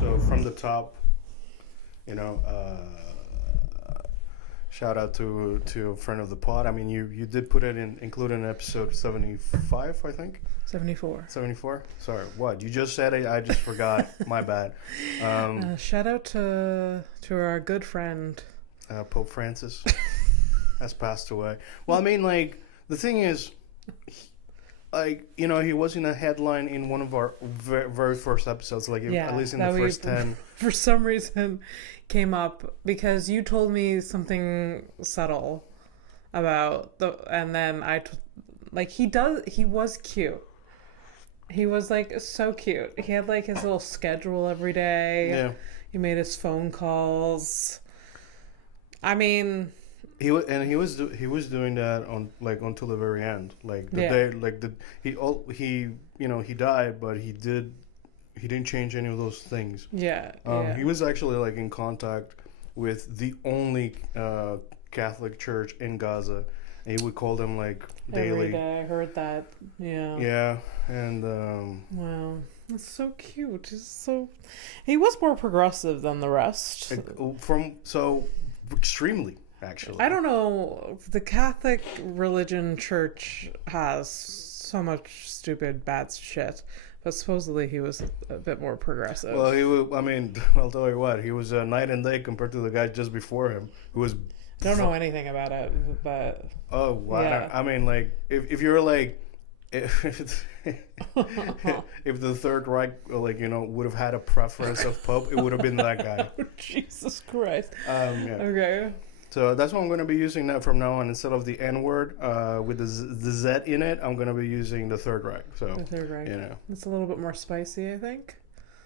So from the top, you know, shout out to a friend of the pod. I mean, you did put it included in episode 75, I think. 74. 74. Sorry, what? You just said it. I just forgot. My bad. Shout out to our good friend. Pope Francis has passed away. Well, I mean, like, the thing is, like, you know, he was in a headline in one of our very first episodes, like, at least in the first 10. For some reason, came up because you told me something subtle about and then he was cute. He was, like, so cute. He had, like, his little schedule every day. Yeah. He made his phone calls. I mean... He was doing that until the very end, like the day, like he died, but he didn't change any of those things. He was actually, like, in contact with the only Catholic church in Gaza, and he would call them, like, daily. Every day, I heard that. Yeah, and wow, that's so cute. He was more progressive than the rest. Extremely. Actually, I don't know. The Catholic religion church has so much stupid, bad shit, but supposedly he was a bit more progressive. Well, I'll tell you what, he was night and day compared to the guy just before him, who was... I don't know anything about it, but... Oh, wow. Yeah. I mean, like, if you're, like... If the Third Reich, like, you know, would have had a preference of Pope, it would have been that guy. Oh, Jesus Christ. Yeah. Okay. So that's what I'm going to be using that from now on. Instead of the N word with the Z in it, I'm going to be using the Third Reich. So the Third Reich. You know, it's a little bit more spicy, I think.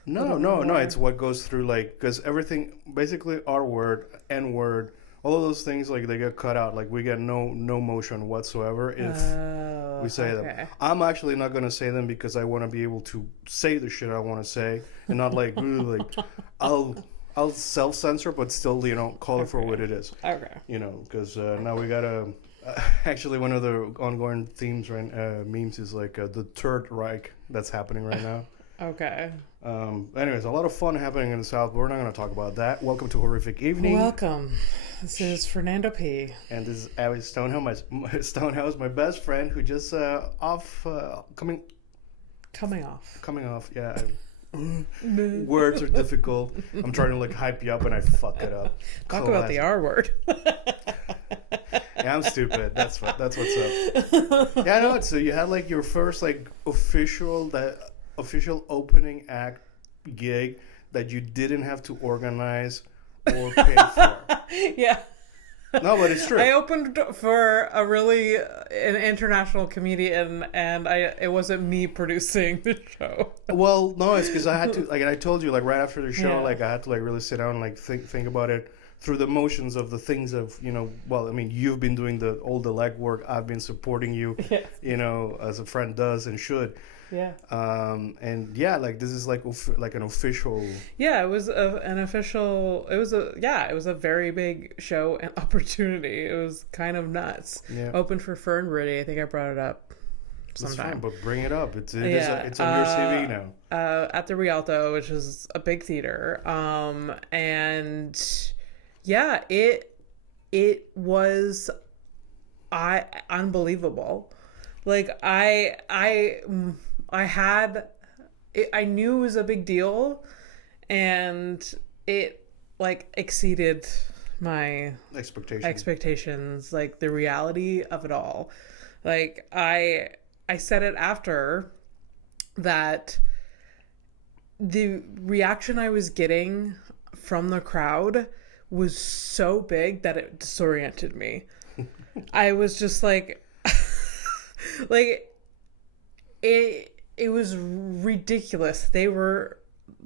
No. It's what goes through, like, because everything, basically, R word, N word, all of those things, like, they get cut out. Like, we get no motion whatsoever if we say them. I'm actually not going to say them because I want to be able to say the shit I want to say and not, like, really, like, I'll self-censor, but still, you know, call it for what it is. Okay. You know, because now we got to... actually, one of the ongoing themes, memes is, like, the Third Reich that's happening right now. Okay. Anyways, a lot of fun happening in the South, but we're not going to talk about that. Welcome to Horrific Evening. Welcome. This is Fernando P. And this is Abby Stonehouse, my best friend, who just coming off, yeah. Words are difficult. I'm trying to, like, hype you up and I fuck it up. Talk about the R word. Yeah, I'm stupid. That's what's up. Yeah, no. So you had, like, your first, like, official opening act gig that you didn't have to organize or pay for. Yeah. No, but it's true. I opened for an international comedian, and it wasn't me producing the show. Well, no, it's because I had to, like, I told you, like, right after the show, like, I had to, like, really sit down and, like, think about it through the motions of the things of, you know, well, I mean, you've been doing all the legwork. I've been supporting you, you know, as a friend does and should. Yeah. And yeah, like, this is like an official. Yeah, it was an official. It was a very big show and opportunity. It was kind of nuts. Yeah. Open for Fern Riddy. I think I brought it up sometime. That's fine, but bring it up. It's on your CV now. At the Rialto, which is a big theater. And yeah, it was unbelievable. Like, I knew it was a big deal, and it, like, exceeded my expectations, like, the reality of it all. Like, I said it after that the reaction I was getting from the crowd was so big that it disoriented me. I was just like like, it was ridiculous. They were,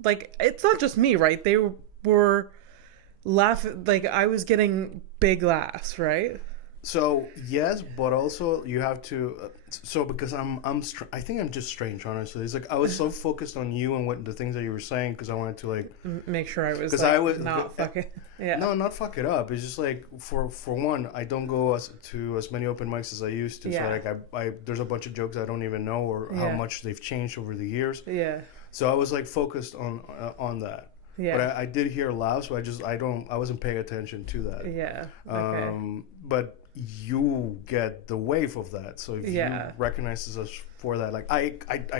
like, it's not just me, right? They were laughing. Like, I was getting big laughs, right? So yes, but also you have to. So because I think I'm just strange, honestly. It's like I was so focused on you and what the things that you were saying because I wanted to, like, make sure I was, not fuck it. Yeah. No, not fuck it up. It's just like for one, I don't go to as many open mics as I used to. Yeah. So, like, I there's a bunch of jokes I don't even know or how much they've changed over the years. Yeah. So I was, like, focused on that. Yeah. But I did hear laughs, so I wasn't paying attention to that. Yeah. Okay. But you get the wave of that. So if you recognize us for that, like I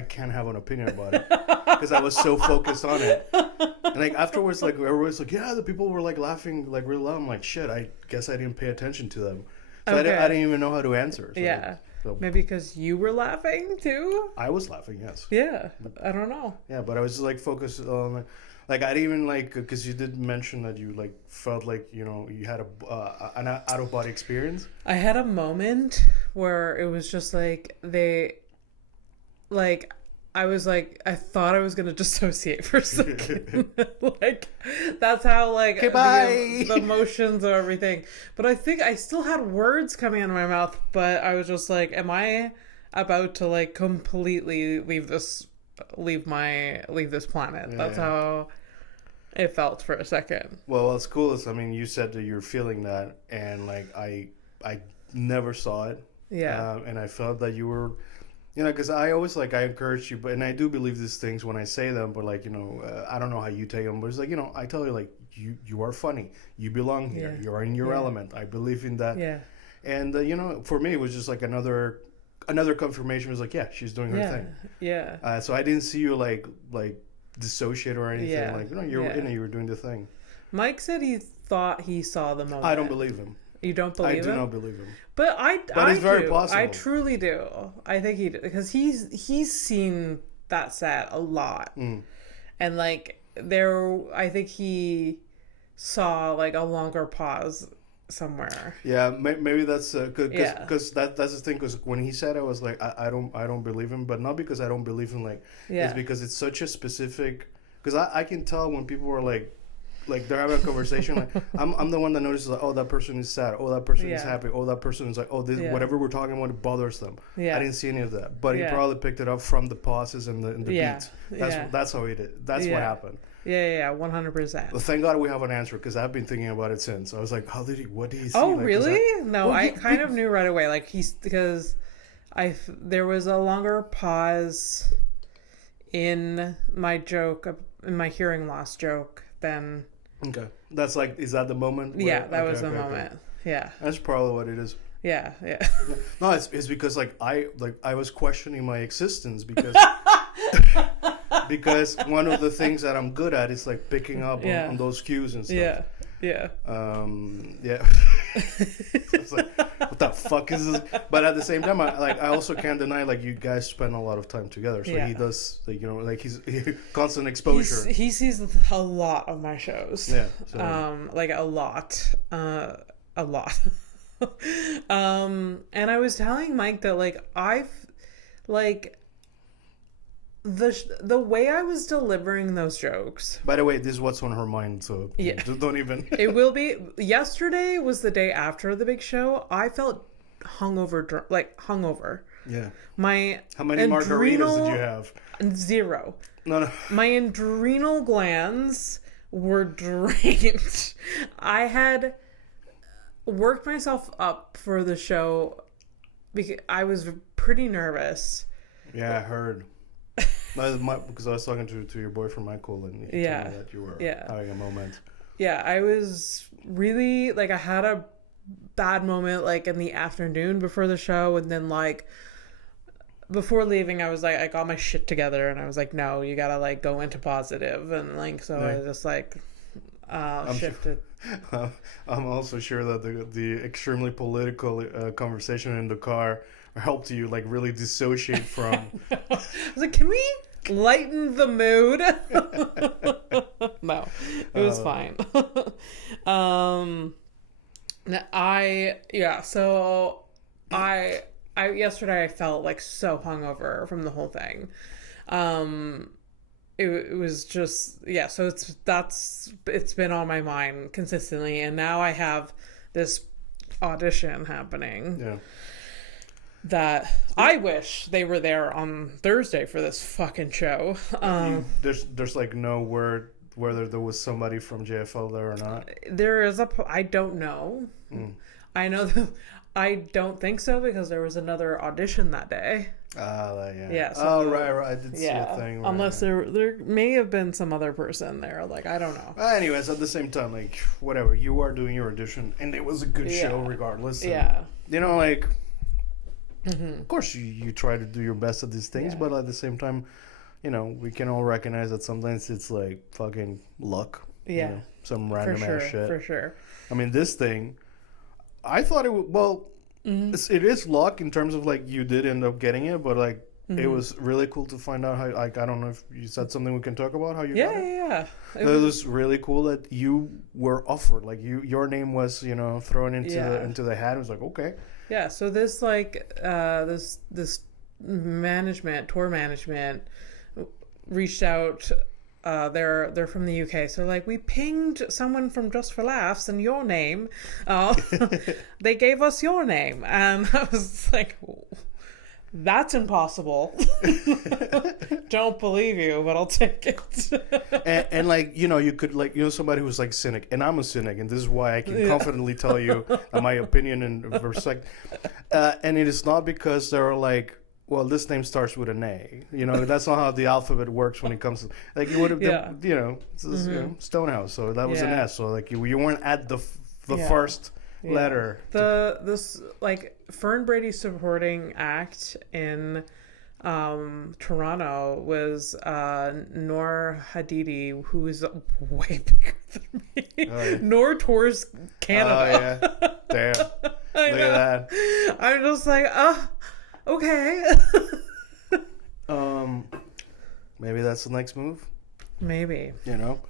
can't have an opinion about it because I was so focused on it. And like afterwards, like everybody's like, yeah, the people were like laughing like real loud. I'm like, shit, I guess I didn't pay attention to them. So I didn't even know how to answer. So, so maybe because you were laughing too? I was laughing, yes. Yeah. I don't know. Yeah, but I was just like focused on like I didn't even like because you did mention that you like felt like you had an out of body experience. I had a moment where it was just like I was like I thought I was gonna dissociate for a second. Like that's how like the emotions or everything. But I think I still had words coming out of my mouth. But I was just like, am I about to like completely leave this planet? That's how it felt for a second. Well, what's cool is, I mean, you said that you're feeling that, and like I never saw it. Yeah. And I felt that you were, because I always like I encourage you, and I do believe these things when I say them, but like I don't know how you take them, but it's like I tell you like you are funny, you belong here, you're in your element. I believe in that. Yeah. And for me it was just like another confirmation. It was like, yeah, she's doing her thing. Yeah. So I didn't see you like dissociate or anything. Yeah. Like you were doing the thing. Mike said he thought he saw the moment. I don't believe him. You don't believe him? I do not believe him. But it's very possible. I truly do. I think he do, because he's seen that set a lot, and like I think he saw like a longer pause somewhere. Yeah, maybe that's because that's the thing. Because when he said, I was like, I don't believe him, but not because I don't believe him. Like, it's because it's such a specific. Because I can tell when people are like they're having a conversation. Like I'm the one that notices like, oh, that person is sad. Oh, that person is happy. Oh, that person is like, oh, this whatever we're talking about, it bothers them. Yeah. I didn't see any of that, but he probably picked it up from the pauses and the beats. That's how he did. That's what happened. Yeah, 100%. Well, thank God we have an answer because I've been thinking about it since. I was like, what did he see? Oh, like, really? No, I kind of knew right away. Like because there was a longer pause in my joke, in my hearing loss joke than. Okay, that's like, is that the moment? That was the moment. Okay. Yeah, that's probably what it is. Yeah. No, it's because like I was questioning my existence because because one of the things that I'm good at is like picking up on those cues and stuff. Yeah. It's like, what the fuck is this? But at the same time, I also can't deny like you guys spend a lot of time together. So he does like he's constant exposure. He sees a lot of my shows. Yeah. So. Like a lot. And I was telling Mike that like I've like the way I was delivering those jokes. By the way, this is what's on her mind, so don't even. It will be. Yesterday was the day after the big show. I felt hungover. Yeah. How many margaritas did you have? 0. No. My adrenal glands were drained. I had worked myself up for the show because I was pretty nervous. Yeah, I heard. Because I was talking to your boyfriend Michael, and he told me that you were having a moment. Yeah, I was really like I had a bad moment like in the afternoon before the show, and then like before leaving, I was like I got my shit together, and I was like, no, you gotta like go into positive, and like so I just like shifted. I'm also sure that the extremely political conversation in the car helped you like really dissociate from. I was like, can we lighten the mood? No, it was fine. So I yesterday I felt like so hungover from the whole thing. It was just so it's been on my mind consistently, and now I have this audition happening. Yeah. That I wish they were there on Thursday for this fucking show. There's like no word whether there was somebody from JFL there or not. There is I don't know. I know that I don't think so because there was another audition that day. Yeah. Yeah. So oh, right. I did see a thing. Right, unless there may have been some other person there. Like, I don't know. Anyways, at the same time, like, whatever. You are doing your audition, and it was a good show regardless. And, you know, like, of course, you try to do your best at these things, but at the same time, you know, we can all recognize that sometimes it's, like, fucking luck. Yeah. You know, some random ass shit. For sure. I mean, this thing, I thought it would, well, it is luck in terms of, like, you did end up getting it, but, like, it was really cool to find out how, like, I don't know if you said something we can talk about, how you got it? Yeah. It was really cool that you were offered, like, your name was, you know, thrown into the hat. It was like, okay. Yeah, so this, like, this tour management reached out. They're from the UK, so like we pinged someone from Just for Laughs and your name. They gave us your name, and I was like, that's impossible. Don't believe you, but I'll take it. and like, you know, you could, like, you know, somebody who's like cynic, and I'm a cynic, and this is why I can confidently tell you my opinion and respect. And it is not because they're like, well, this name starts with an A. You know, that's not how the alphabet works when it comes to, like, you would have, you know, you know, Stonehouse, so that was an S. So like you weren't at the first letter. This like Fern Brady's supporting act in Toronto was Noor Hadidi, who is way bigger than me. Oh, yeah. Noor tours Canada. Oh yeah, damn! Look at that. I'm just like, okay. Maybe that's the next move. Maybe. You know,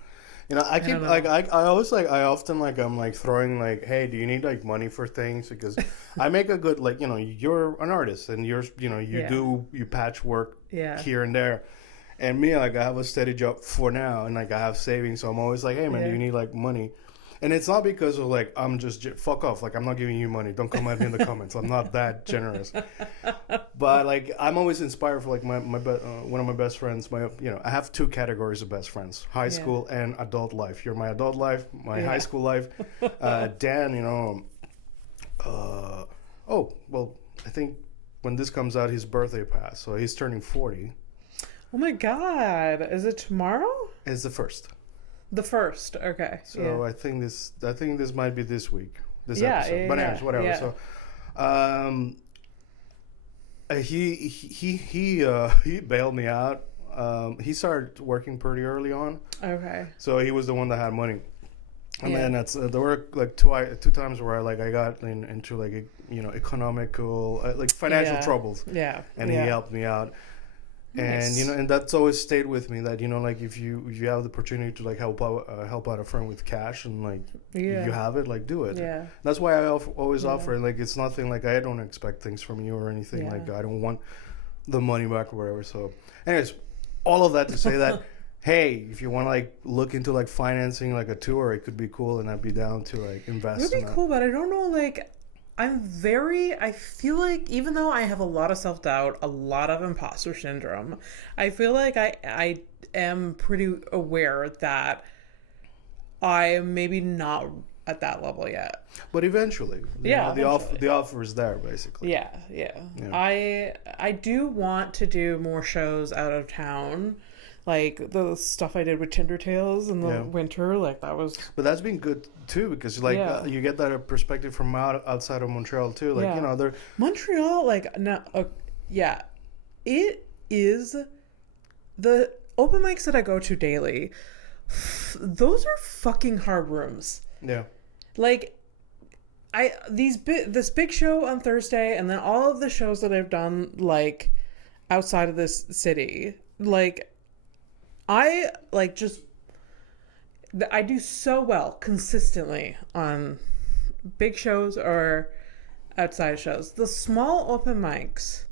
I keep like I always like I often like I'm like throwing like, hey, do you need like money for things? Because I make a good, like, you know, you're an artist and you're, you know, you patch work here and there, and me, like, I have a steady job for now, and like I have savings, so I'm always like, hey man, do you need like money? And it's not because of like I'm just fuck off, like I'm not giving you money, don't come at me in the comments, I'm not that generous. But like I'm always inspired for like my one of my best friends. You know, I have two categories of best friends: high school and adult life. You're my adult life, my high school life. Dan, you know, oh well, I think when this comes out, his birthday passed, so he's turning 40. Oh my God, is it tomorrow? It's the first. The first, okay. So I think this might be this week, this episode. But anyways, whatever. Yeah. So, he bailed me out. He started working pretty early on. Okay. So he was the one that had money, and then there were like two times where I got into like economical like financial troubles. Yeah. And he helped me out. And you know, and that's always stayed with me, that, you know, like if you have the opportunity to like help out a friend with cash, and like you have it, like do it. Yeah. That's why I always offer. Like it's nothing like I don't expect things from you or anything. Yeah. Like I don't want the money back or whatever. So, anyways, all of that to say that, hey, if you want to like look into like financing like a tour, it could be cool, and I'd be down to like invest. It would be cool, but I don't know, like. I feel like even though I have a lot of self-doubt, a lot of imposter syndrome, I feel like I am pretty aware that I am maybe not at that level yet. But eventually. The offer is there, basically. Yeah. I do want to do more shows out of town. Like the stuff I did with Tinder Tales in the winter, like that was. But that's been good too, because like you get that perspective from outside of Montreal too. Like you know, they're Montreal, like it is the open mics that I go to daily. Those are fucking hard rooms. Yeah. Like this big show on Thursday, and then all of the shows that I've done like outside of this city, like. I do so well consistently on big shows or outside shows. The small open mics,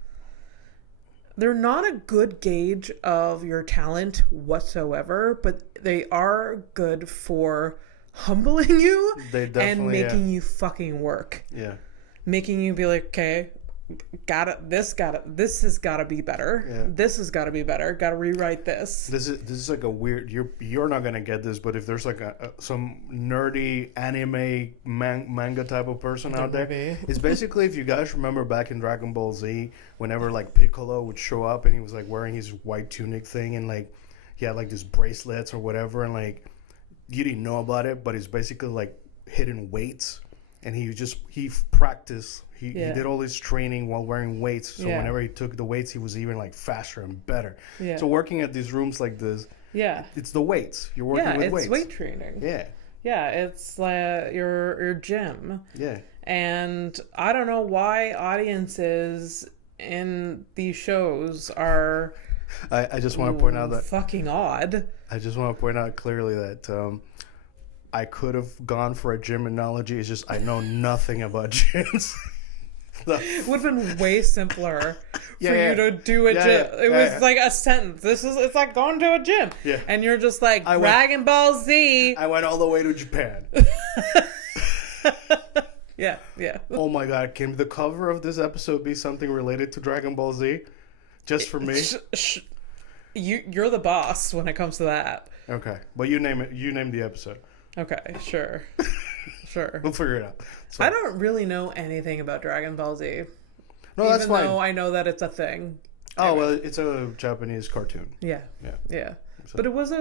they're not a good gauge of your talent whatsoever, but they are good for humbling you and making you fucking work. Yeah. Making you be like, okay, this has gotta be better. Yeah. This has gotta be better. Gotta rewrite this. This is like a weird. You're not gonna get this, but if there's like some nerdy anime manga type of person out there, it's basically, if you guys remember back in Dragon Ball Z, whenever like Piccolo would show up and he was like wearing his white tunic thing and like he had like these bracelets or whatever, and like you didn't know about it, but it's basically like hidden weights, and he practiced. He did all his training while wearing weights. So whenever he took the weights, he was even like faster and better. Yeah. So working at these rooms like this, it's the weights. You're working with weights. Yeah, it's weight training. Yeah. Yeah, it's like your gym. Yeah. And I don't know why audiences in these shows are... I just want to point out that... fucking odd. I just want to point out clearly that... I could have gone for a gym analogy. It's just I know nothing about gyms. It would have been way simpler for you to do a gym. It was like a sentence. It's like going to a gym. Yeah. And you're just like, Dragon Ball Z. I went all the way to Japan. Yeah. Oh my God. Can the cover of this episode be something related to Dragon Ball Z? Just for me? You're the boss when it comes to that. Okay. But you name it. You name the episode. Okay, sure. Sure. We'll figure it out. So. I don't really know anything about Dragon Ball Z. No, that's fine. Even though I know that it's a thing. Oh, well, it's a Japanese cartoon. Yeah. So. But it was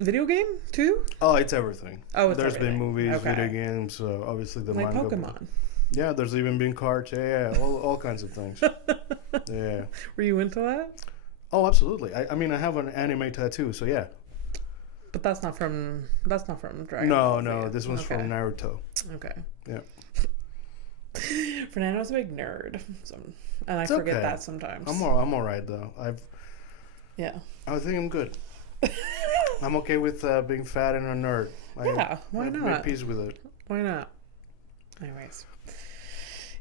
video game too? Oh, it's everything. Oh, it's There's everything. Been movies, video games, obviously the like manga. Pokemon. Yeah, there's even been cards. Yeah, all kinds of things. Yeah. Were you into that? Oh, absolutely. I mean, I have an anime tattoo, so yeah. But that's not from Dragon Ball. No, this one's from Naruto. Okay. Yeah. Fernando's a big nerd, and I forget that sometimes. I'm all right though. I think I'm good. I'm okay with being fat and a nerd. Why not? Make peace with it. Why not? Anyways.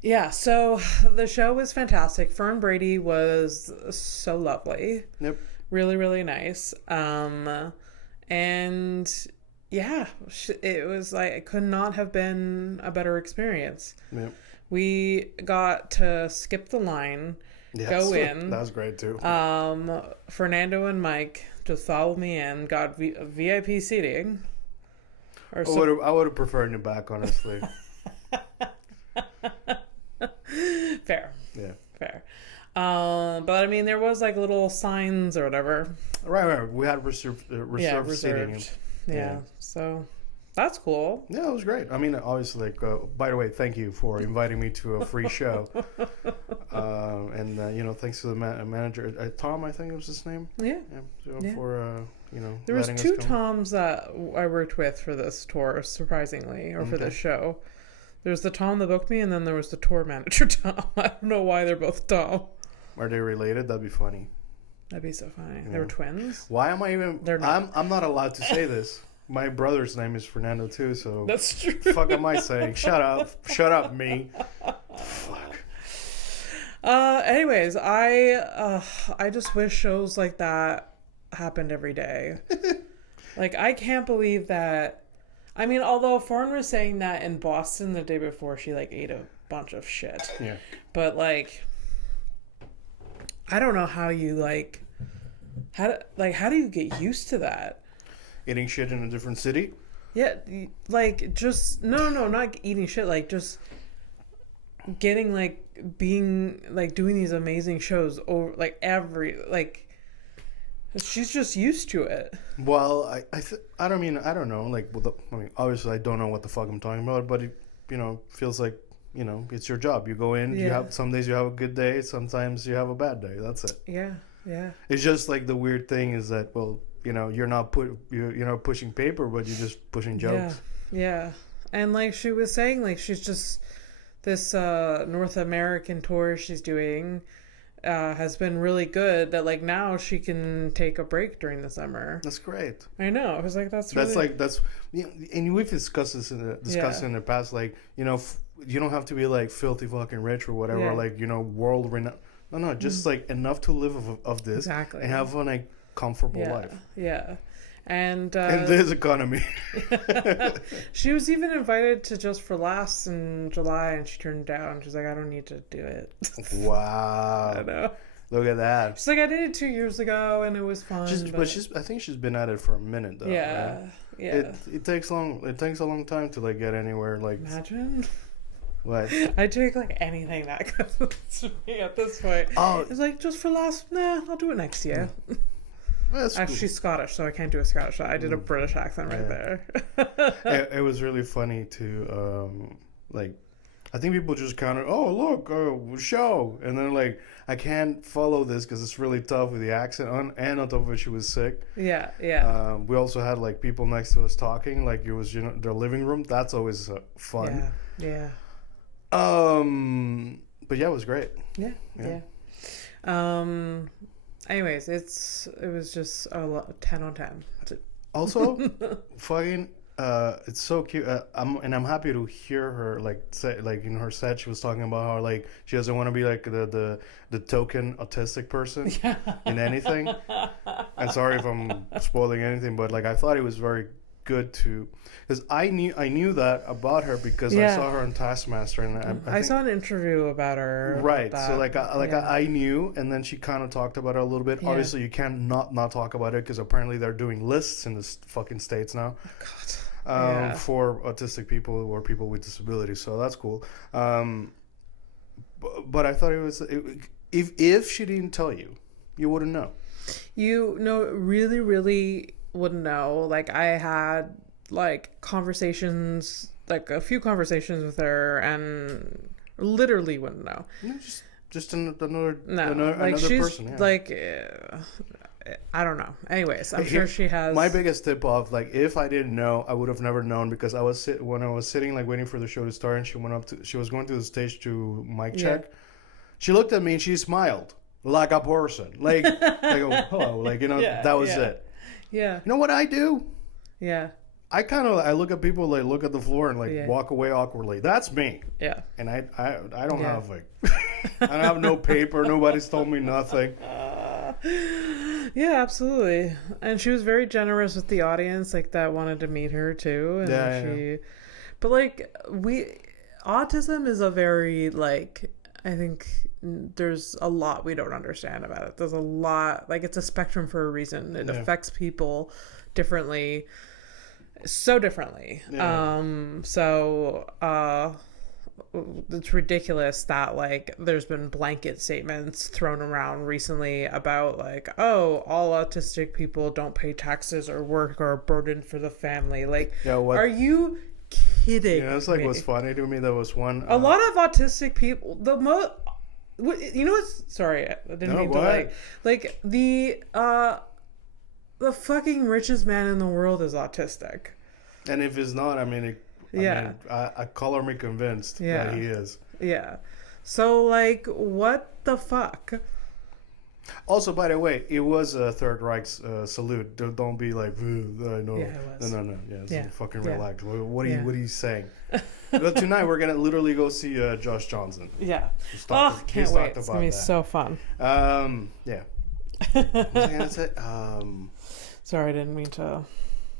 Yeah, so the show was fantastic. Fern Brady was so lovely. Yep. Really, really nice. And yeah, it was like, it could not have been a better experience. Yep. We got to skip the line, go in. That was great too. Fernando and Mike just followed me in, got VIP seating. I would have preferred in the back, honestly. Fair. Yeah. Fair. But I mean, there was like little signs or whatever. Right. We had reserved seating. Yeah. So that's cool. Yeah, it was great. I mean, obviously, by the way, thank you for inviting me to a free show. And thanks to the manager, Tom, I think it was his name. Yeah. For there was 2 Toms that I worked with for this tour, surprisingly, or for this show. There's the Tom that booked me, and then there was the tour manager Tom. I don't know why they're both Tom. Are they related? That'd be funny. That'd be so funny. Yeah. They were twins. Why am I even? They're not. I'm not allowed to say this. My brother's name is Fernando too, so that's true. Fuck am I saying? Shut up, me. Fuck. Anyways, I just wish shows like that happened every day. Like, I can't believe that. I mean, although Fawn was saying that in Boston the day before, she like ate a bunch of shit. Yeah. But like, I don't know how you how do you get used to that? Eating shit in a different city? Yeah, like just no, not eating shit. Like just getting being doing these amazing shows over she's just used to it. Well, I don't know. Obviously I don't know what the fuck I'm talking about, but it feels like it's your job. You go in. Yeah. You have some days you have a good day. Sometimes you have a bad day. That's it. Yeah. It's just like the weird thing is that you're not pushing paper, but you're just pushing jokes. Yeah. And like she was saying, she's just this North American tour she's doing has been really good. That now she can take a break during the summer. That's great. I know. I was like, that's and we've discussed this in the past. You don't have to be filthy fucking rich or whatever. Yeah. World renowned. No, just enough to live of this. Exactly. And have a comfortable life. Yeah. And in this economy. She was even invited to Just for Laughs in July, and she turned down. She's like, I don't need to do it. Wow. I know. Look at that. She's like, I did it 2 years ago, and it was fun. But I think she's been at it for a minute, though. Yeah. Right? Yeah. It takes long. It takes a long time to like get anywhere. Like, imagine. What? I take like anything that comes to me at this point. Oh, it's like Just for Laughs. Nah, I'll do it next year. Well, actually, she's Scottish, so I can't do a Scottish. I did a British accent right there. It was really funny to like. I think people just kind of, oh look, show, and then like I can't follow this because it's really tough with the accent and on top of it she was sick. Yeah, yeah. We also had like people next to us talking, like it was their living room. That's always fun. Yeah. But yeah, it was great. Yeah. Anyways, it was just a 10 on 10. Also, fucking. It's so cute. I'm happy to hear her like say like in her set she was talking about how like she doesn't want to be like the token autistic person in anything. And sorry if I'm spoiling anything, but like I thought it was very good to because I knew that about her because I saw her on Taskmaster and I saw an interview about her. Right. So I knew, and then she kind of talked about it a little bit. Yeah. Obviously, you can't not talk about it because apparently they're doing lists in the fucking states now. Oh, God. For autistic people or people with disabilities, so that's cool. But I thought it was if she didn't tell you, you wouldn't know. You know, really, really wouldn't know. Like I had like conversations, like a few conversations with her, and literally wouldn't know. No, just another like she's person. Yeah. Like. I don't know. Anyways, I'm sure she has. My biggest tip off, like if I didn't know, I would have never known because when I was sitting like waiting for the show to start, and she was going to the stage to mic check. She looked at me and she smiled like a person, like I go hello, like that was it. Yeah. You know what I do? Yeah. I look at people like look at the floor and like walk away awkwardly. That's me. Yeah. And I don't have like I don't have no paper. Nobody's told me nothing. Yeah, absolutely. And she was very generous with the audience, like that wanted to meet her too. And but like autism is a very like I think there's a lot we don't understand about it. There's a lot like it's a spectrum for a reason. It affects people differently. So differently. It's ridiculous that like there's been blanket statements thrown around recently about like, oh, all autistic people don't pay taxes or work or are burdened for the family. Like, are you kidding? Yeah, it's like what's funny to me. There was one. A lot of autistic people. You know what's? Sorry, I didn't mean to like the fucking richest man in the world is autistic. And if it's not, I mean. I color me convinced that he is. Yeah. So, like, what the fuck? Also, by the way, it was a Third Reich's salute. Don't be like, I know. Yeah, it was. No. Yeah, fucking relax. What are you saying? But tonight we're gonna literally go see Josh Johnson. Yeah. Can't wait. It's gonna be so fun. Yeah. What was I gonna say? Sorry, I didn't mean to.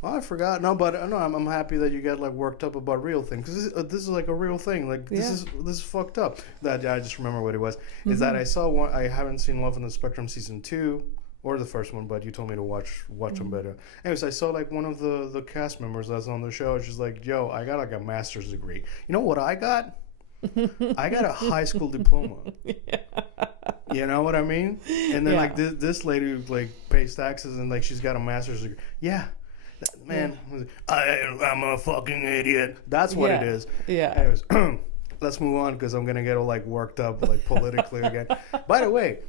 Oh, I forgot. No, but no, I'm happy that you get like worked up about real things because this is like a real thing. Like this is fucked up. That I just remember what it was. Mm-hmm. Is that I saw one. I haven't seen Love on the Spectrum season 2 or the first one, but you told me to watch them better. Anyways, I saw like one of the cast members that's on the show. She's like, "Yo, I got like a master's degree. You know what I got? I got a high school diploma. You know what I mean? And then like this lady like pays taxes and like she's got a master's degree. Yeah." Man, I'm a fucking idiot. That's what it is. Yeah. Anyways, let's move on because I'm gonna get all like worked up like politically again. By the way,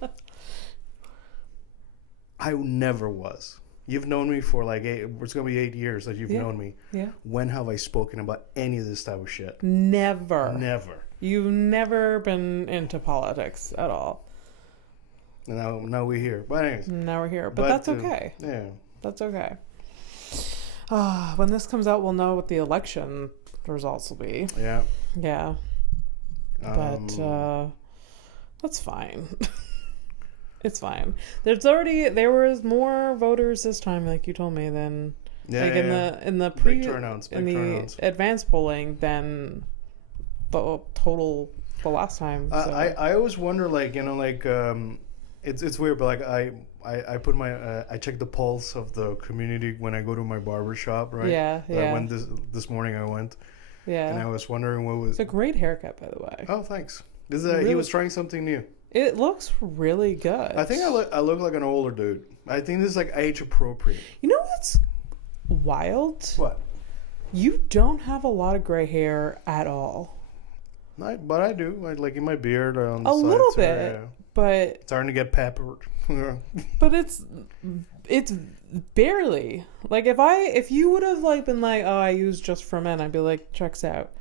I never was. You've known me for like it's gonna be 8 years that you've known me. Yeah. When have I spoken about any of this type of shit? Never. You've never been into politics at all. Now we're here. But anyways. Now we're here. But that's okay. Yeah. That's okay. When this comes out, we'll know what the election results will be. Yeah. Yeah. But that's fine. It's fine. There was more voters this time, like you told me, than in the big turnouts, advanced polling than the total the last time. So. I always wonder, like, you know, like it's weird, but like I put my I check the pulse of the community when I go to my barber shop, right? Yeah. When this morning I went. Yeah. And I was wondering what was. It's a great haircut, by the way. Oh, thanks. He was trying something new. It looks really good. I think I look like an older dude. I think this is like age appropriate. You know what's wild? What? You don't have a lot of gray hair at all. But I do. Like in my beard on the a sides, little bit, but it's starting to get peppered. But it's barely. Like if you would have like been like, oh, I use Just for Men, I'd be like, checks out,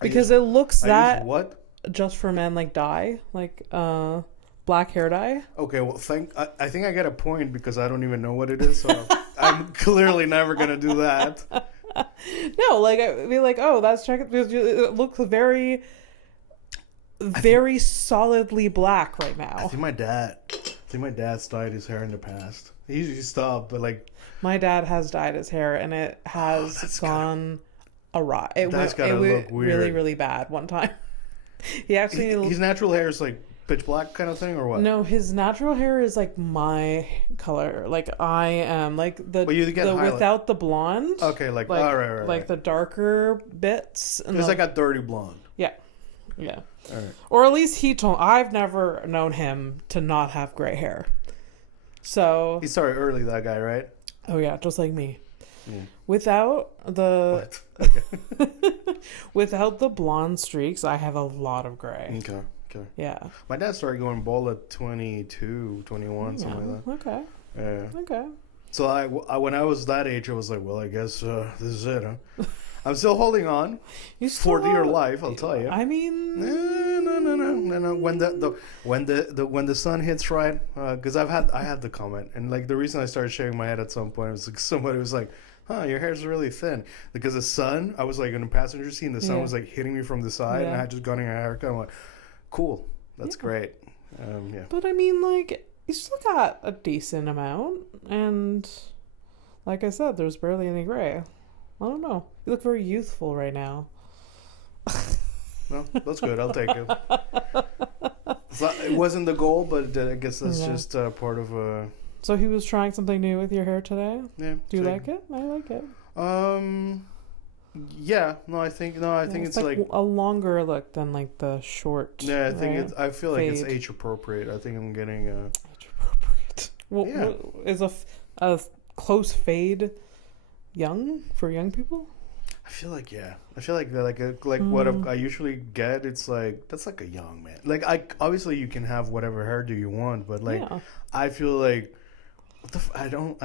because it looks that what Just for Men like dye, like black hair dye. Okay, well, I think I get a point because I don't even know what it is, so I'm clearly never gonna do that. No, like I'd be like, oh, that's check because it looks very solidly black right now. I think my dad's dyed his hair in the past. He stopped, but like my dad has dyed his hair and it has gone awry. It went really, really bad one time. He actually his natural hair is like pitch black kind of thing, or what? No, his natural hair is like my color. Like I am like the without the blonde. Okay, like right. Like the darker bits. And it's like a dirty blonde. Yeah. Yeah. All right. Or at least I've never known him to not have gray hair. So he started early, that guy, right? Oh yeah, just like me. Yeah. Without the without the blonde streaks, I have a lot of gray. Okay. Yeah. My dad started going bald at 22, 21, something like that. Okay. Yeah. Okay. So I when I was that age, I was like, well, I guess this is it, huh? I'm still holding on for dear life, I'll tell you. I mean, no. When the sun hits right, because I had the comment, and like the reason I started shaving my head at some point was like somebody was like, "Huh, your hair's really thin," because the sun. I was like in the passenger seat, and the sun was like hitting me from the side, and I had just gotten a haircut. I'm like, cool, that's great. Yeah. But I mean, like, you still got a decent amount, and like I said, there's barely any gray. I don't know. You look very youthful right now. No, that's good. I'll take it. It wasn't the goal, but I guess that's just part of a... So he was trying something new with your hair today? Yeah. Do you like it? I like it. Yeah. No, I think it's like a longer look than like the short. Yeah, I think I feel like it's age appropriate. I think I'm getting age appropriate. What is a close fade young for young people? I feel like what I usually get, it's like that's like a young man. Like obviously you can have whatever hairdo you want, but like I feel like I don't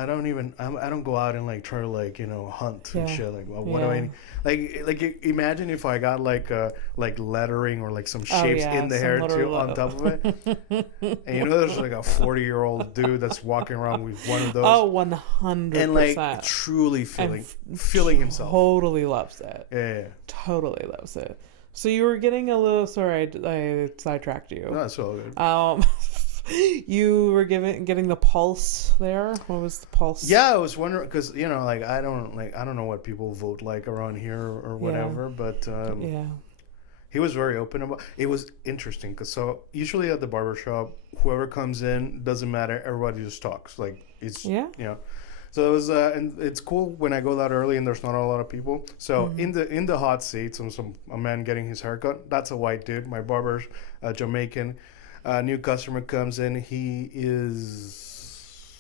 go out and like try to like, you know, hunt and shit. Like, well, what do I need? Like imagine if I got like lettering or like some shapes in the hair too on top of it. And you know, there's like a 40-year-old dude that's walking around with one of those. Oh, 100%. And like truly feeling himself. Totally loves it. Yeah. Totally loves it. So you were getting a little... Sorry, I sidetracked you. No, that's all good. You were getting the pulse there. What was the pulse? Yeah, I was wondering because, you know, like I don't know what people vote like around here or whatever, but he was very open about. It was interesting because so usually at the barbershop, whoever comes in, doesn't matter, everybody just talks. Like it's you know. So it was and it's cool when I go that early and there's not a lot of people. So in the hot seats, a man getting his haircut. That's a white dude. My barber's Jamaican. A new customer comes in. He is,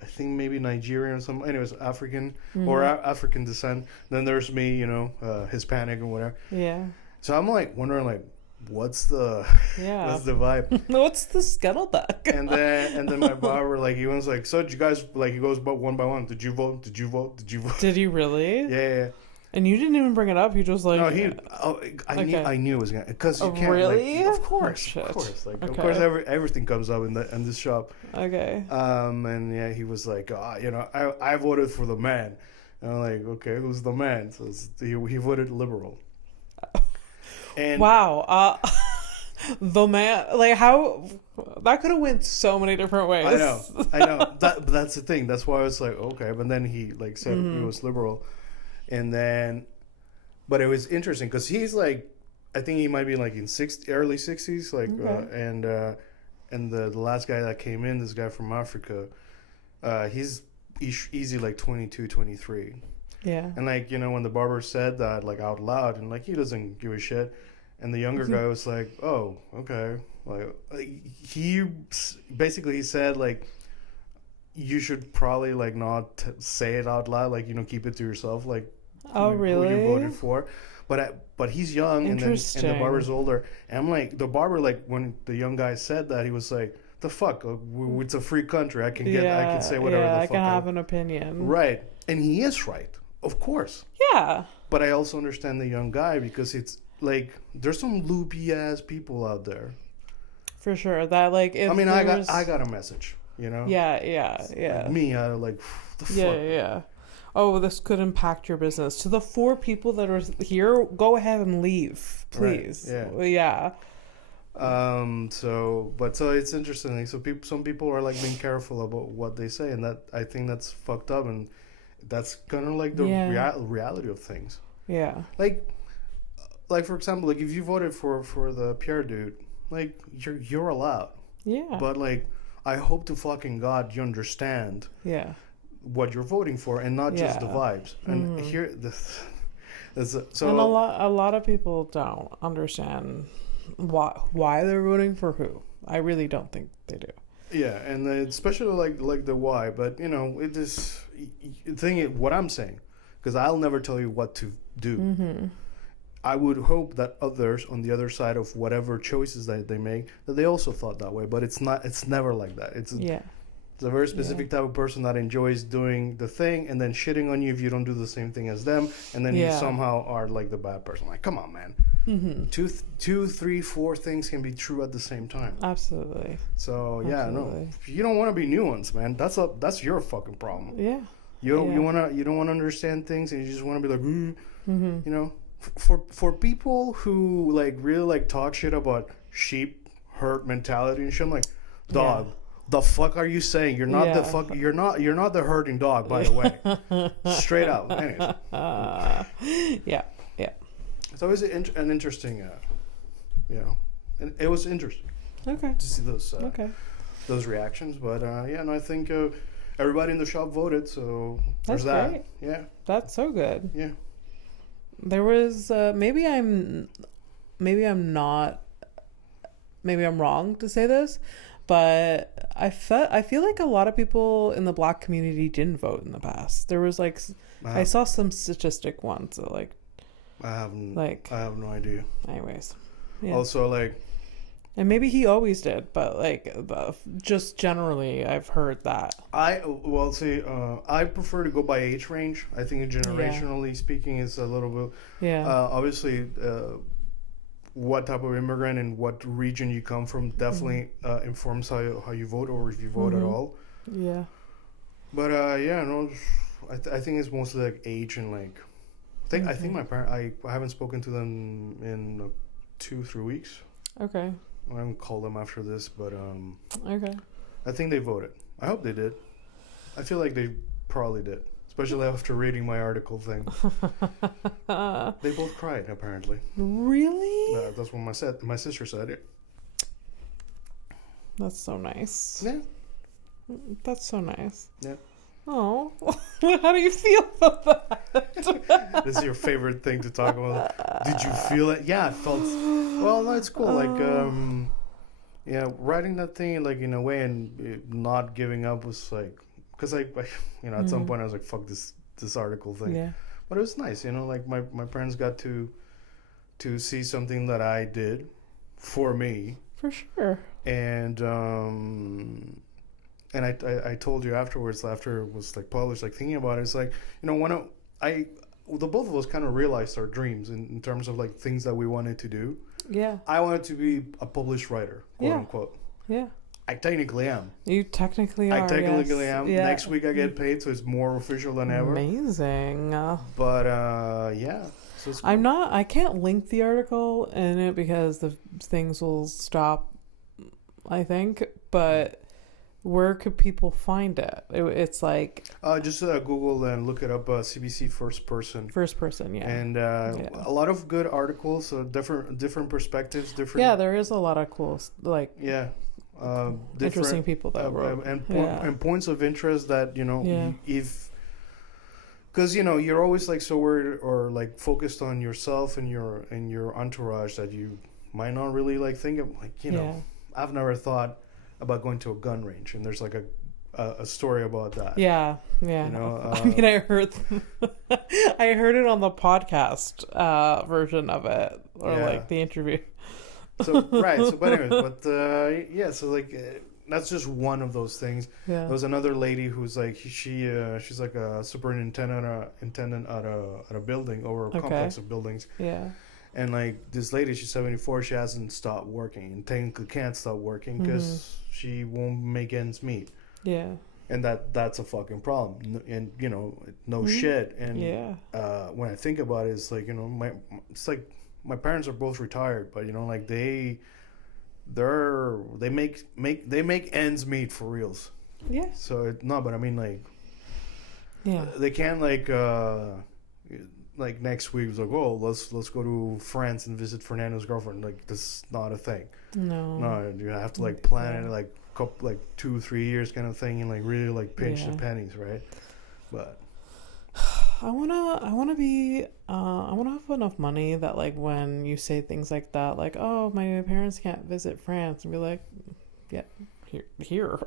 I think, maybe Nigerian or something. Anyways, African or African descent. Then there's me, you know, Hispanic or whatever. Yeah. So I'm like wondering, like, what's the vibe? What's the scuttlebutt? and then my barber, like, he was like, so did you guys, like, he goes one by one. Did you vote? Did you vote? Did you vote? Did he really? Yeah. And you didn't even bring it up. You just like I knew it was gonna because you can't really. Like, of course, of course, everything comes up in this shop. Okay. And yeah, he was like, you know, I voted for the man. And I'm like, okay, who's the man? So he voted liberal. And wow. the man, like, how that could have went so many different ways. I know. But that's the thing. That's why I was like, okay. But then he like said he was liberal, and then, but it was interesting because he's like, I think he might be like in early 60s, like, okay. And the last guy that came in, this guy from Africa, he's easy like 22, 23. Yeah. And like, you know, when the barber said that like out loud, and like he doesn't give a shit, and the younger guy was like, oh, okay. Like he basically said like, you should probably like not say it out loud, like, you know, keep it to yourself, like, really? Who you voted for. But he's young, and the barber's older. And I'm like, the barber, like, when the young guy said that, he was like, the fuck? It's a free country. I can say whatever the fuck. I can have an opinion. Right. And he is right. Of course. Yeah. But I also understand the young guy because it's like, there's some loopy ass people out there. For sure. That like, if I got a message, you know? Yeah. Like me, I like, the fuck? Yeah. Oh, this could impact your business. To the 4 people that are here, go ahead and leave, please. Right. Yeah. So it's interesting. So some people are like being careful about what they say, and that I think that's fucked up, and that's kind of like the reality of things. Yeah. Like for example, like if you voted for the Pierre dude, like you're allowed. Yeah. But like, I hope to fucking God you understand. Yeah. What you're voting for, and not just the vibes. And here, so and a lot of people don't understand why they're voting for who. I really don't think they do. Yeah, and especially like the why. But you know, it is what I'm saying, because I'll never tell you what to do. Mm-hmm. I would hope that others on the other side of whatever choices that they make, that they also thought that way. But it's not. It's never like that. It's a very specific type of person that enjoys doing the thing and then shitting on you if you don't do the same thing as them, and then you somehow are like the bad person. Like, come on, man. Mm-hmm. 2, 3, 4 things can be true at the same time. Absolutely. So you don't want to be nuanced, man. That's your fucking problem. Yeah. You don't want to understand things, and you just want to be like, you know, for people who like really like talk shit about sheep herd mentality and shit. I'm like, dog. Yeah. The fuck are you saying? You're not the fuck. You're not the herding dog, by the way. Straight up. Anyways. Yeah. It's always an interesting, you know, and it was interesting. Okay. To see those reactions, but I think everybody in the shop voted, so there's that. Great. Yeah. That's so good. Yeah. There was maybe I'm wrong to say this, but I feel like a lot of people in the Black community didn't vote in the past. There was like I saw some statistic once that like I have no idea. Anyways, also like, and maybe he always did, but like just generally I've heard that. I prefer to go by age range. I think generationally speaking is a little bit obviously what type of immigrant and what region you come from definitely informs how you vote, or if you vote at all. Yeah. But I think it's mostly like age and like I think my parents, I haven't spoken to them in 2-3 weeks. Okay. I haven't called them after this, but okay. I think they voted. I hope they did. I feel like they probably did, especially after reading my article thing. They both cried, apparently. Really? That's what my sister said. That's so nice. Yeah. That's so nice. Yeah. Oh, how do you feel about that? This is your favorite thing to talk about. Did you feel it? Yeah, I felt. Well, no, it's cool. Like, writing that thing like in a way and not giving up was like, because I at some point I was like, fuck this article thing. Yeah. But it was nice, like my parents got to see something that I did for me. For sure. And I told you afterwards, after it was like published, like thinking about it, it's like, when the both of us kind of realized our dreams in terms of like things that we wanted to do. Yeah. I wanted to be a published writer, quote unquote. Yeah. I technically am. You technically are. I technically am. Yeah. Next week I get paid, so it's more official than ever. Amazing. But yeah. So I can't link the article in it because the things will stop, I think, but where could people find it? It's like... just Google and look it up, CBC First Person. First Person, yeah. And a lot of good articles, so different perspectives, different... Yeah, there is a lot of cool, like... Yeah. Interesting people that wrote. And points of interest that, if... Because, you're always, like, so worried or, like, focused on yourself and your entourage that you might not really, like, think of, like, I've never thought about going to a gun range, and there's, like, a story about that. Yeah. I mean, I heard it on the podcast version of it, or, like, the interview. So, right. So, but anyways, so, like... that's just one of those things. Yeah. There was another lady who's like she's like a superintendent at a building or a complex of buildings. Yeah. And like this lady, she's 74. She hasn't stopped working and technically can't stop working because she won't make ends meet. Yeah. And that's a fucking problem. And no shit. And when I think about it, it's like my parents are both retired, but like they make ends meet for reals. Yeah. So but I mean like, they can't like next week it's like, oh, let's go to France and visit Fernando's girlfriend. Like this is not a thing. No, you have to like plan it like 2-3 years kind of thing and like really like pinch the pennies, right? But I wanna have enough money that like when you say things like that, like, oh, my parents can't visit France, and be like, yeah, here.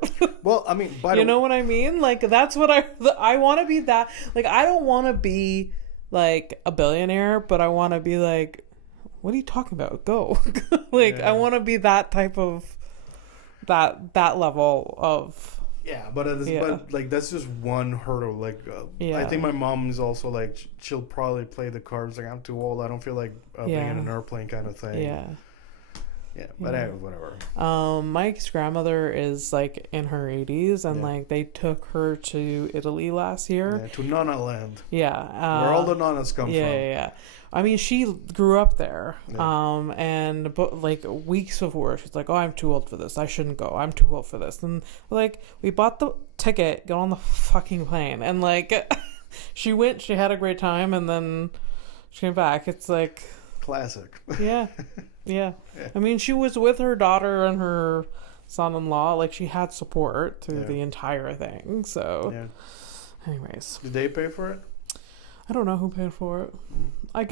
Well, I mean, you know what I mean? Like that's what I want to be. That like I don't want to be like a billionaire, but I want to be like, what are you talking about? Go. Like I want to be that type of that level of. Yeah, but like that's just one hurdle. Like, I think my mom is also like she'll probably play the cards like I'm too old. I don't feel like being in an airplane kind of thing. Yeah. Yeah, but anyway, whatever. Mike's grandmother is like in her 80s, and like they took her to Italy last year. Yeah, to Nonna Land. Yeah, where all the nonnas come from. Yeah. I mean, she grew up there. Yeah. But like weeks before, she's like, "Oh, I'm too old for this. I shouldn't go. I'm too old for this." And like, we bought the ticket, got on the fucking plane, and like, she went. She had a great time, and then she came back. It's like classic. Yeah. I mean, she was with her daughter and her son-in-law. Like, she had support through the entire thing. So, anyways, did they pay for it? I don't know who paid for it. I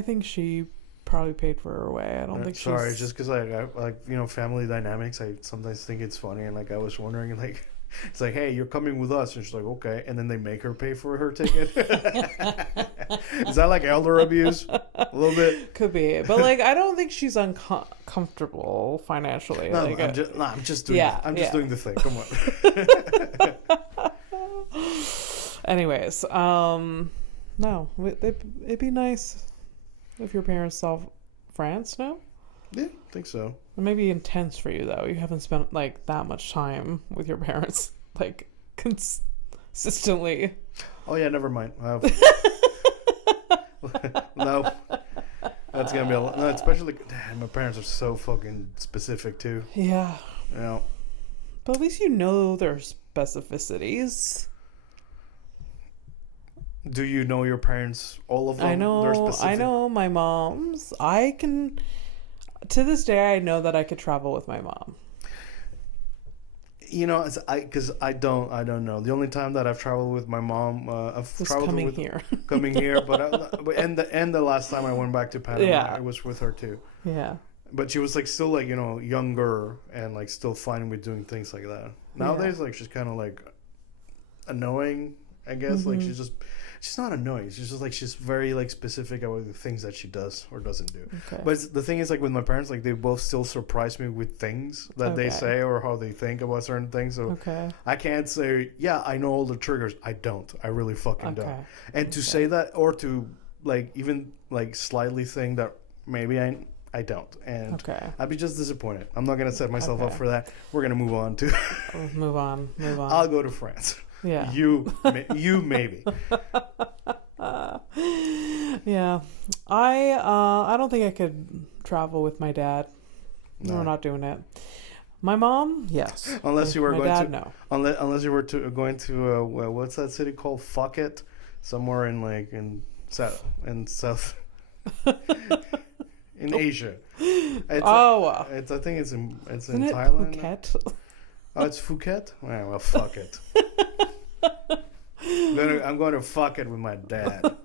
think she probably paid for her way. I don't think. Sorry, just because I like family dynamics. I sometimes think it's funny, and like I was wondering, like, it's like, hey, you're coming with us, and she's like, okay, and then they make her pay for her ticket. Is that like elder abuse? A little bit. Could be, but like I don't think she's uncomfortable financially. No, like, I'm just doing. I'm just doing the thing. Come on. Anyways, no, it'd be nice if your parents saw France. No. Yeah, I think so. It may be intense for you though. You haven't spent like that much time with your parents, like consistently. Oh yeah, never mind. No, that's gonna be a lot. No, especially my parents are so fucking specific too. Yeah. But at least you know their specificities. Do you know your parents? All of them? I know my mom's. To this day, I know that I could travel with my mom. Because I don't know. The only time that I've traveled with my mom, coming here. But and the last time I went back to Panama, I was with her too. Yeah. But she was like still like younger and like still fine with doing things like that. Nowadays, like she's kind of like annoying, I guess. Mm-hmm. Like she's not annoying. She's just like she's very like specific about the things that she does or doesn't do. Okay. But the thing is, like with my parents, like they both still surprise me with things that they say or how they think about certain things. So I can't say, yeah, I know all the triggers. I don't. I really fucking don't. And to say that or to like even like slightly think that maybe I don't. And I'd be just disappointed. I'm not gonna set myself up for that. We're gonna move on to move on. I'll go to France. Yeah. You maybe. Yeah. I don't think I could travel with my dad. No. We're not doing it. My mom, yes. Unless you were my going dad, to, no. Unless you were going to what's that city called? Fuck it, somewhere in south in Asia. I think it's in Thailand. Phuket? Oh, it's Phuket. Well, fuck it. I'm going to fuck it with my dad.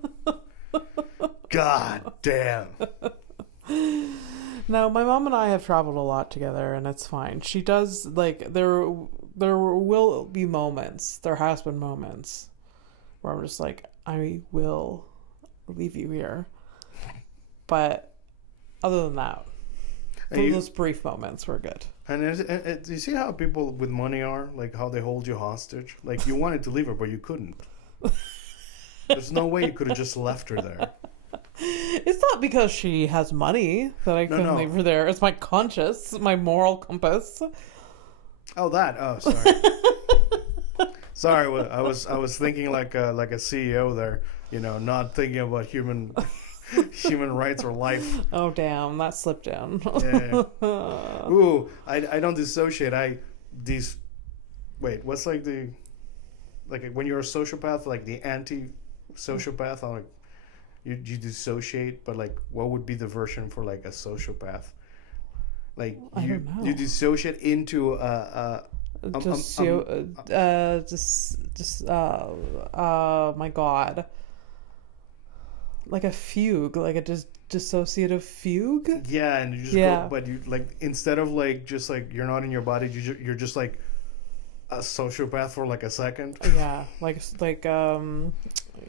God damn. No, my mom and I have traveled a lot together, and it's fine. She does, like, there will be moments, there has been moments, where I'm just like, I will leave you here. But other than that, those brief moments were good. And you see how people with money are? Like, how they hold you hostage? Like, you wanted to leave her, but you couldn't. There's no way you could have just left her there. It's not because she has money that I couldn't leave her there. It's my conscience, my moral compass. Oh, that. Oh, sorry. Sorry, I was thinking like a CEO there. You know, not thinking about human rights or life. Oh, damn, that slipped down. Yeah. Ooh, I don't dissociate. Wait, what's like when you're a sociopath, like the anti-sociopath, like you dissociate, but like what would be the version for like a sociopath? Like you dissociate into my God, like a fugue, like a dissociative fugue. Yeah, and you just go, but you like instead of like just like you're not in your body, you're just like a sociopath for like a second. Yeah, like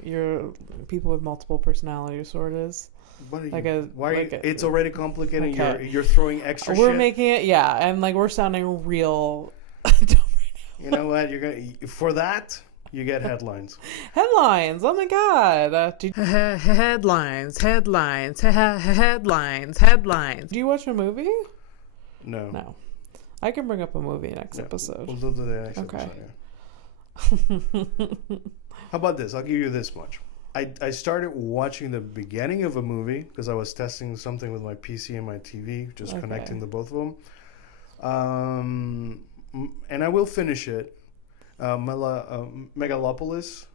you're people with multiple personality disorders. It's already complicated. Okay. You're throwing extra. We're making it, and like we're sounding real dumb right now. You know what? You're gonna for that. You get headlines. Headlines! Oh my God! Headlines! Do you watch a movie? No. I can bring up a movie next episode. We'll do the next episode. Yeah. How about this? I'll give you this much. I started watching the beginning of a movie because I was testing something with my PC and my TV, just connecting the both of them. And I will finish it. Megalopolis.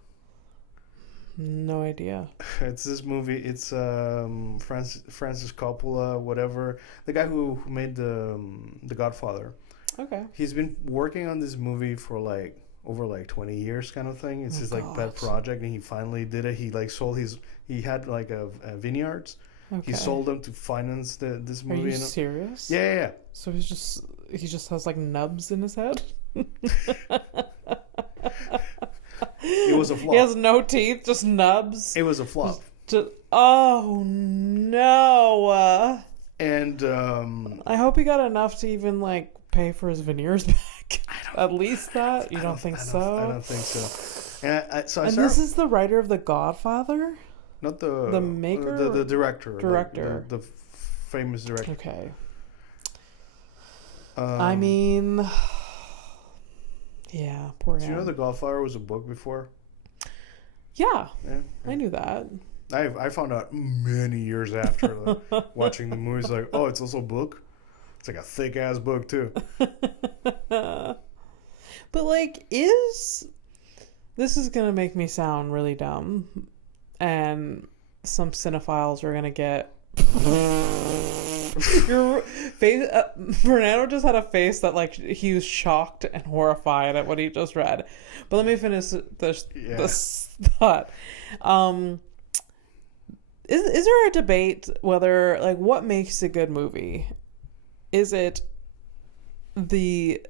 No idea. It's this movie. It's Francis Coppola, whatever, the guy who made the Godfather. Okay. He's been working on this movie for like over like 20 years, kind of thing. It's his like pet project, and he finally did it. He like sold he had like a vineyards. Okay. He sold them to finance this movie. Are you serious? Yeah. So he just has like nubs in his head. It was a flop. He has no teeth, just nubs. It was a flop. Oh no! And I hope he got enough to even like pay for his veneers back. At least that. You don't think so? I don't think so. And this is the writer of The Godfather. Not the maker. The director. Director. The famous director. Okay. I mean. Yeah, poor guy. Do you know The Godfather was a book before? Yeah. I knew that. I found out many years after watching the movies. Like, oh, it's also a book. It's like a thick ass book too. But like, this is gonna make me sound really dumb, and some cinephiles are gonna get. Your face, Fernando just had a face that like he was shocked and horrified at what he just read. But let me finish this thought. Is there a debate whether like what makes a good movie? Is it the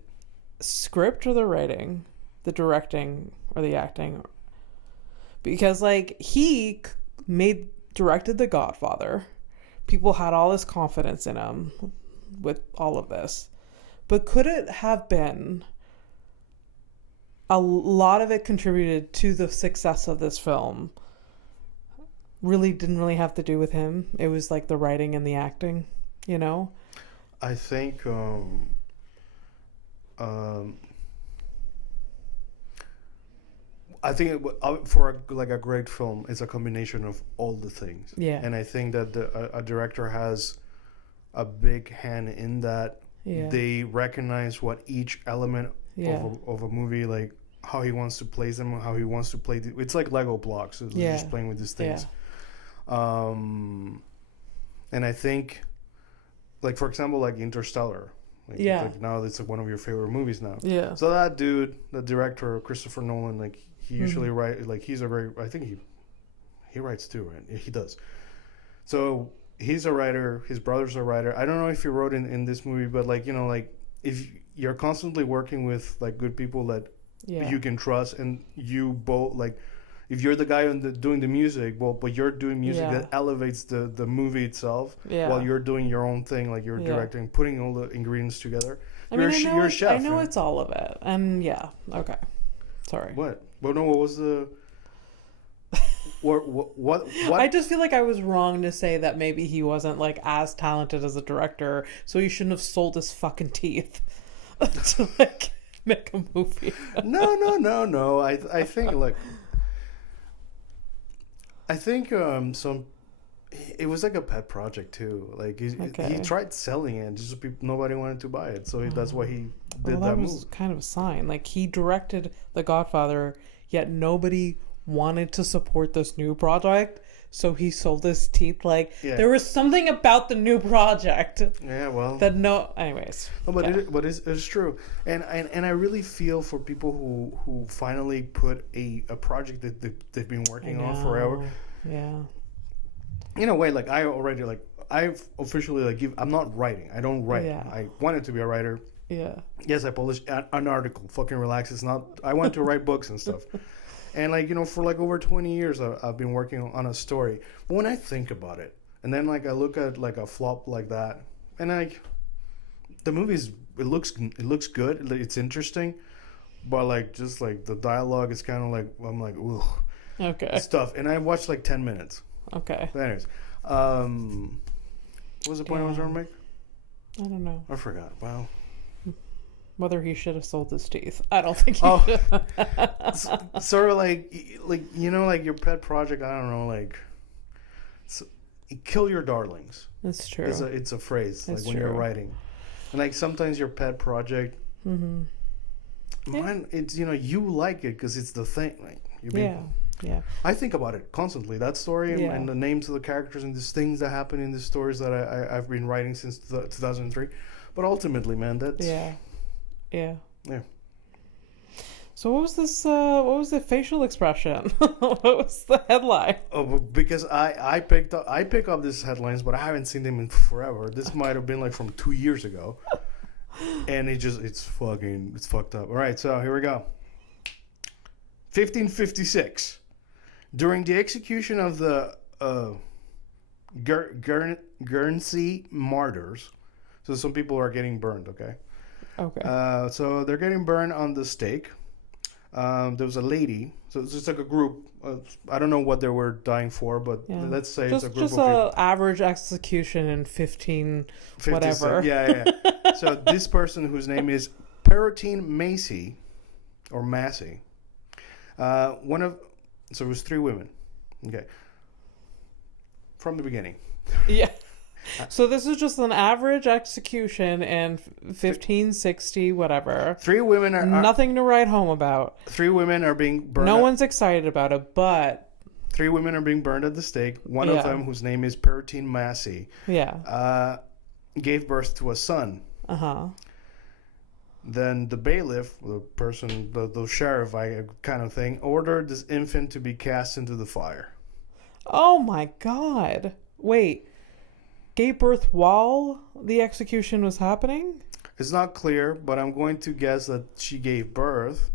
script or the writing, the directing or the acting? Because like he directed The Godfather. People had all this confidence in him with all of this. But could it have been a lot of it contributed to the success of this film? Really didn't really have to do with him. It was like the writing and the acting, you know? I think I think for like a great film, it's a combination of all the things. Yeah. And I think that a director has a big hand in that. Yeah. They recognize what each element of a movie, like how he wants to place them, how he wants to play. It's like Lego blocks. So yeah. Just playing with these things. Yeah. And I think, like, for example, like Interstellar. Like, yeah. Like now it's like one of your favorite movies now. Yeah. So that dude, the director, Christopher Nolan, like he usually write, like he's a very, I think he writes too, right? He does. So he's a writer. His brother's a writer. I don't know if he wrote in this movie, but like, you know, like if you're constantly working with like good people that you can trust, and you both like, if you're the guy doing the music, well, but you're doing music that elevates the movie itself while you're doing your own thing, like you're directing, putting all the ingredients together. You're a chef. I know it's all of it, and okay. Sorry. What? Well, no. What was the? What? I just feel like I was wrong to say that maybe he wasn't like as talented as a director, so he shouldn't have sold his fucking teeth to like make a movie. No. I think like. I think it was like a pet project too. Like he tried selling it, just nobody wanted to buy it, so that's why he did that move. Was kind of a sign. Like he directed The Godfather, yet nobody wanted to support this new project, so he sold his teeth. Like there was something about the new project. Yeah, well. Anyways. No, but it's true, and I really feel for people who finally put a project that they've been working on forever. Yeah. In a way, like I've officially like I'm not writing. I don't write. Yeah. I wanted to be a writer. Yeah. Yes, I published an article. Fucking relax. It's not. I want to write books and stuff. And like, you know, for like over 20 years, I've been working on a story. But when I think about it, and then like I look at like a flop like that, and like the movie's it looks good, it's interesting, but like just like the dialogue is kind of like I'm like ooh, okay, stuff. And I watched like 10 minutes. Okay. But anyways, what was the point I was trying to make? I don't know. I forgot. Wow. Whether he should have sold his teeth. I don't think he should. Sort of like, you know, like your pet project, I don't know, like, kill your darlings. That's true. It's a phrase, like when you're writing. And like sometimes your pet project, mine, it's, you know, you like it because it's the thing. Like, yeah. I think about it constantly, that story and the names of the characters and these things that happen in the stories that I've been writing since 2003. But ultimately, man, that's... Yeah. Yeah. So what was this? What was the facial expression? What was the headline? Oh, because I pick up these headlines, but I haven't seen them in forever. This might have been like from 2 years ago, and it's fucked up. All right, so here we go. 1556, during the execution of the Guernsey martyrs. So some people are getting burned. Okay. So they're getting burned on the stake. There was a lady. So it's just like a group. I don't know what they were dying for, but let's say it's a group of people. Just an average execution in 15 whatever. Yeah. So this person whose name is Perrotine Massey, or Massey. So it was 3 women. Okay. From the beginning. Yeah. So this is just an average execution in 1560, whatever. 3 women are... Nothing to write home about. 3 women are being burned. No one's excited about it, but... 3 women are being burned at the stake. One of them, whose name is Perrotine Massey, gave birth to a son. Uh-huh. Then the bailiff, the person, the sheriff kind of thing, ordered this infant to be cast into the fire. Oh my God. Wait. Gave birth while the execution was happening? It's not clear, but I'm going to guess that she gave birth,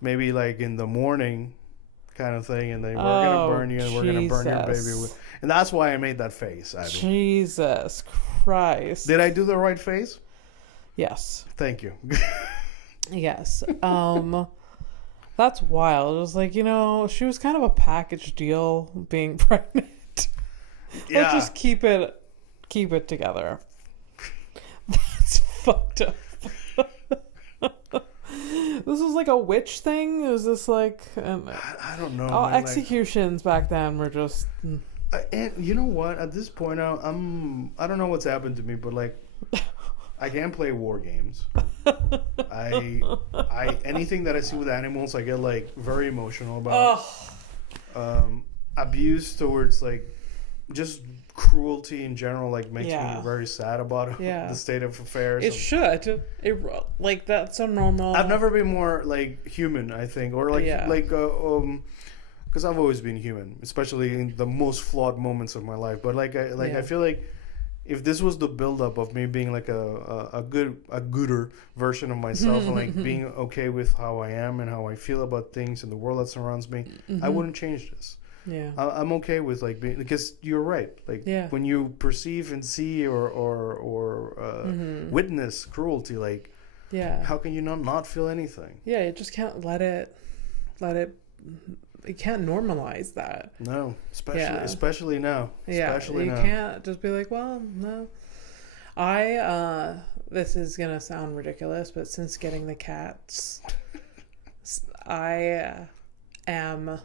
maybe like in the morning kind of thing, and we're going to burn you, and we're going to burn your baby. And that's why I made that face, Abby. Jesus Christ. Did I do the right face? Yes. Thank you. Yes. That's wild. It was like, you know, she was kind of a package deal being pregnant. Yeah. Let's just keep it together. That's fucked up. The this was like a witch thing? Is this like... I don't know. Oh, executions back then were just... And you know what? At this point, I don't know what's happened to me, but like, I can't play war games. Anything that I see with animals, I get like very emotional about. Abuse towards like just cruelty in general, like makes me very sad about the state of affairs. It should. Like that's a normal. I've never been more like human, I think, or like because I've always been human, especially in the most flawed moments of my life. But I feel like if this was the buildup of me being like a gooder version of myself and like being okay with how I am and how I feel about things and the world that surrounds me, I wouldn't change this. Yeah, I'm okay with like being, because you're right. Like when you perceive and see or witness cruelty, like how can you not feel anything? Yeah, you just can't let it. You can't normalize that. No, especially now. Especially you can't just be like, well, no. This is gonna sound ridiculous, but since getting the cats, I am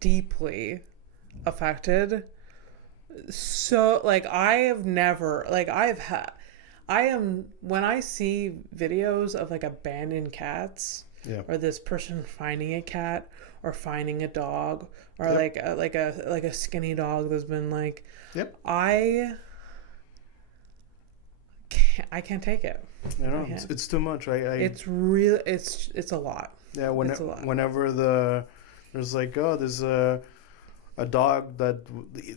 deeply affected. So like when I see videos of like abandoned cats or this person finding a cat or finding a dog or like a skinny dog that's been like I can't take it. You know, it's too much. It's real. It's a lot. Yeah, whenever there's like, there's a dog that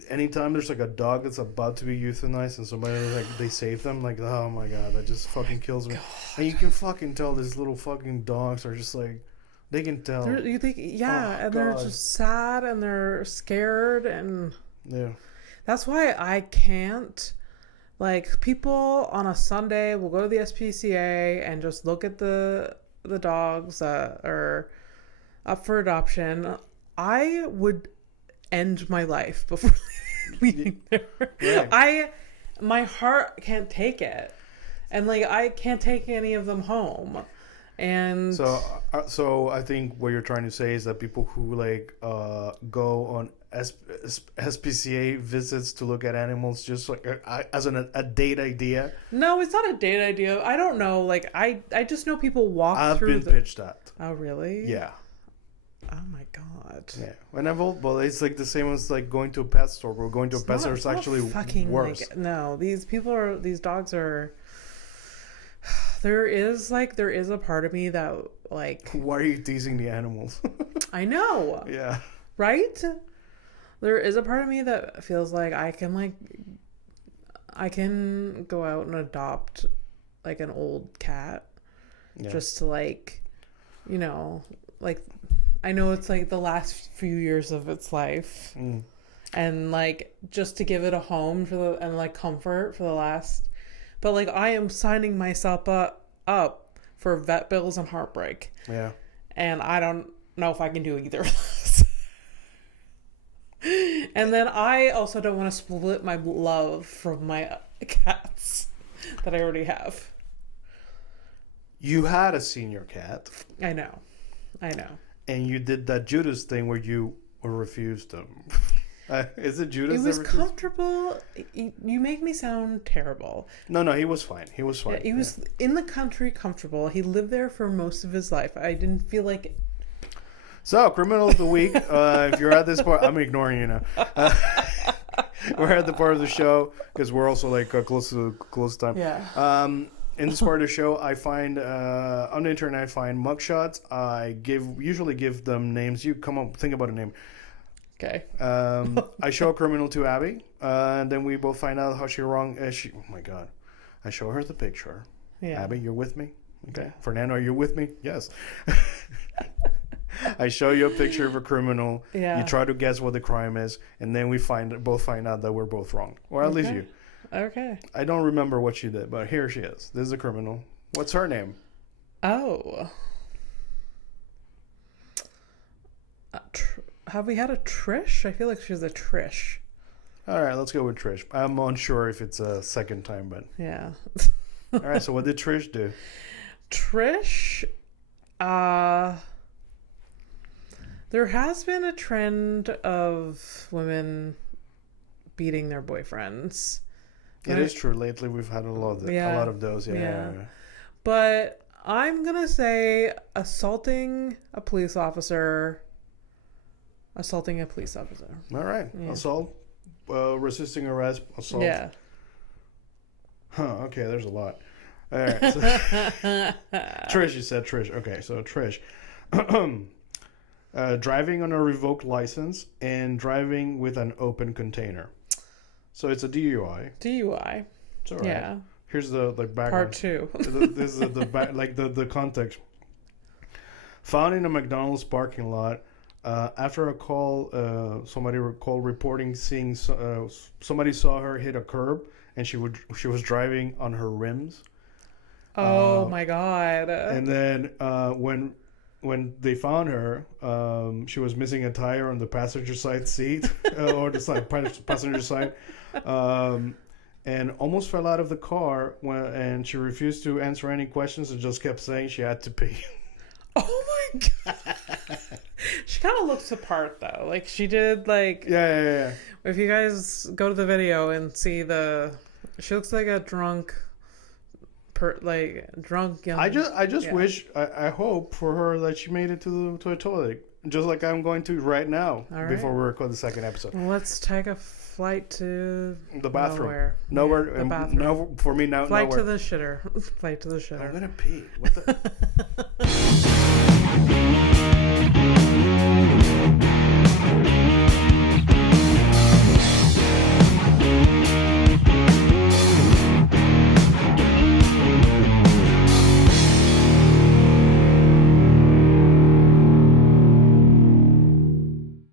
anytime there's like a dog that's about to be euthanized and somebody like they save them, like, oh my god, that just fucking kills me. And you can fucking tell these little fucking dogs are just like, they can tell. You think, and they're just sad and they're scared and that's why I can't. Like, people on a Sunday will go to the SPCA and just look at the dogs that are up for adoption. I would end my life before leaving there. Right. My heart can't take it, and like I can't take any of them home. And so I think what you're trying to say is that people who like go on SPCA visits to look at animals just like as a date idea. No, it's not a date idea. I don't know. Like I just know people walk through. I've been pitched that. Oh really? Yeah. Oh my god. Yeah. Well, it's like the same as like going to a pet store. We're going to a pet store. It's actually worse. Like, no, these dogs are. There is a part of me that like. Why are you teasing the animals? I know. Yeah. Right? There is a part of me that feels like I can go out and adopt like an old cat just to like, you know, like I know it's like the last few years of its life and like just to give it a home and like comfort for the last, but like I am signing myself up for vet bills and heartbreak. Yeah. And I don't know if I can do either of those. And then I also don't want to split my love from my cats that I already have. You had a senior cat. I know. And you did that Judas thing where you refused them. Is it Judas? It was comfortable. You make me sound terrible. No, he was fine. He was fine. Yeah, he was in the country comfortable. He lived there for most of his life. I didn't feel like it. So, Criminal of the Week. If you're at this part, I'm ignoring you now. We're at the part of the show because we're also like close to time. Yeah. In this part of the show, I find on the internet, I find mugshots. I usually give them names. You come up, think about a name. Okay. I show a criminal to Abby, and then we both find out how she wrong. Oh my god! I show her the picture. Yeah. Abby, you're with me? Okay. Fernando, are you with me? Yes. I show you a picture of a criminal. Yeah. You try to guess what the crime is, and then we both find out that we're both wrong, or at least you. Okay. I don't remember what she did, but here she is. This is a criminal. What's her name? Oh. Have we had a Trish? I feel like she's a Trish. All right, let's go with Trish. I'm unsure if it's a second time, but... Yeah. All right, so what did Trish do? Trish There has been a trend of women beating their boyfriends. It is true. Lately, we've had a lot of those. Yeah. But I'm gonna say assaulting a police officer. All right. Yeah. Assault, resisting arrest, assault. Yeah. Huh. Okay. There's a lot. All right. So, Trish, you said Trish. Okay. So Trish, driving on a revoked license and driving with an open container. So it's a DUI. It's all right. Yeah. Here's the background. Part 2. This is the context. Found in a McDonald's parking lot after a call. Somebody called reporting seeing somebody saw her hit a curb and she was driving on her rims. Oh my God! And then when they found her, she was missing a tire on the passenger side seat or the passenger side. And almost fell out of the car and she refused to answer any questions and just kept saying she had to pee. Oh my God. She kind of looks apart though. Like she did Yeah. If you guys go to the video and see she looks like a drunk young. I just wish, I hope for her that she made it to a toilet. Just like I'm going to right now before we record the second episode. Well, let's take a flight to the bathroom. Nowhere. The bathroom. No, for me now. Flight to the shitter. I'm gonna pee. What the?